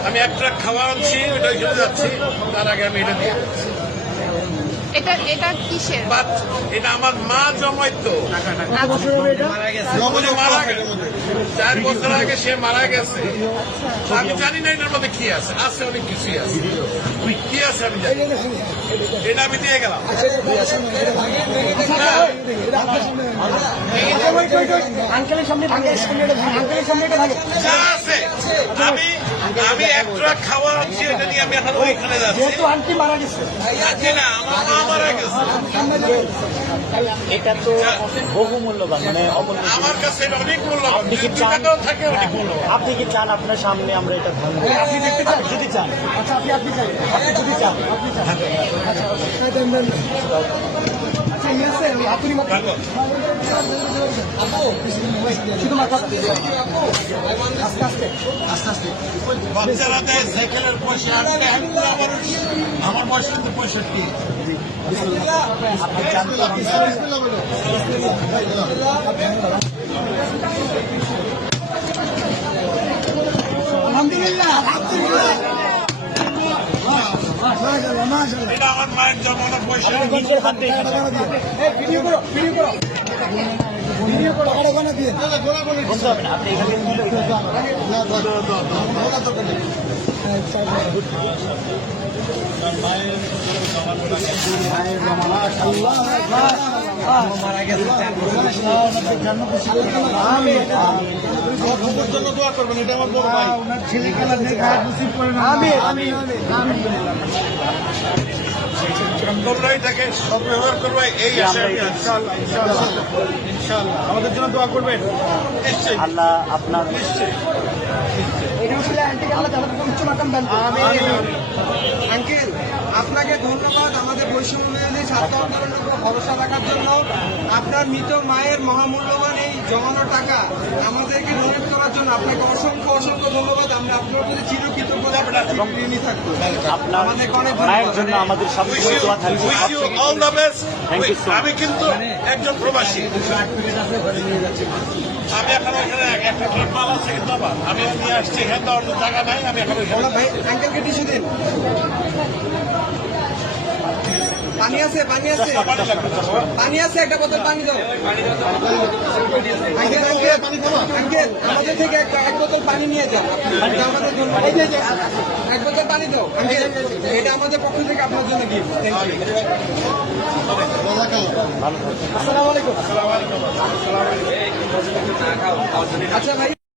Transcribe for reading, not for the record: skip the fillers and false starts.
আমি এক ট্রাক খাওয়া আনছি, ওটা ওইখানে যাচ্ছি, তার আগে আমি এটা দিয়ে যাচ্ছি। এটা কিসের? এটা আমার মা জমাইতো, মারা গেছে 4 বছর আগে, সে মারা গেছে। আমি জানি না এটার মধ্যে কি আছে, আছে অনেক কিছুই আছে, কি আছে আমি জানি, এটা আমি দিয়ে গেলাম। যা আছে আমি এক ট্রাক খাওয়া আনছি, এটা নিয়ে আমি এখন ওইখানে যাচ্ছি। আন্টি মারা গেছে, না, আমার মা মারা গেছে। এটা তো বহু মূল্যবান, মানে আমার কাছে এটা অনেক মূল্যবান। আপনি কি চান থাকে অনেক মূল্যবান। আপনি কি চান আপনার সামনে আমরা এটা ধারণ করি? আপনি দেখতে চান? যদি চান, আচ্ছা আপনি চান, আপনি যদি চান, আপনি চান, আচ্ছা বাচ্চারা দেয় সাইকেলের পয়সা, আমার বয়স কিন্তু 65। আপনি চান তো আলহামদুলিল্লাহ, এটা আমার মায়ের জমানোর পয়সা। নিজের হাতে বলতে হবে না, আপনি এখানে মারা গেছে। জন্য দোয়া করবেন, এটা আমার বড় ভাই। তোমরা এটাকে সদ্ব্যবহার করবে, এই আশা আমি আছি। আমাদের জন্য দোয়া করবেন নিশ্চয়ই, আল্লাহ আপনার নিশ্চয়ই। আঙ্কেল, আপনাকে ধন্যবাদ আমাদের বৈষম্য বিরোধী ছাত্র আন্দোলনের উপর ভরসা রাখার জন্য। আপনার মৃত মায়ের মহামূল্যবান এই জমানো টাকা আমাদেরকে ডোনেট করার জন্য আপনাকে অসংখ্য অসংখ্য ধন্যবাদ। আমরা আপনার প্রতি চিরকৃতজ্ঞতা ঋণী থাকবো। আপনার মায়ের জন্য আমাদের সবসময় দোয়া থাকবে। Wish you all the best. Thank you so much. আমি কিন্তু একজন প্রবাসী, আমি এখন ওইখানে একটা ট্রাক মাল আছে, কিন্তু আবার আমি নিয়ে আসছি, এখানে তো অন্য জায়গা নাই, আমি এখন ওইখানে ভাই আঙ্কেলকে টিস্যু দিন। পানি আছে, পানি আছে, পানি লাগবে। পানি আছে, একটা বোতল পানি দাও। আঙ্কেল আঙ্কেল আঙ্কেল, আমাদের থেকে এক বোতল পানি নিয়ে যাও। এটা আমাদের জন্য, এক বোতল পানি দাও আঙ্কেল, এটা আমাদের পক্ষ থেকে আপনার জন্য গিফট। ভালো থাকবেন। আসসালামু আলাইকুম। আচ্ছা ভাই।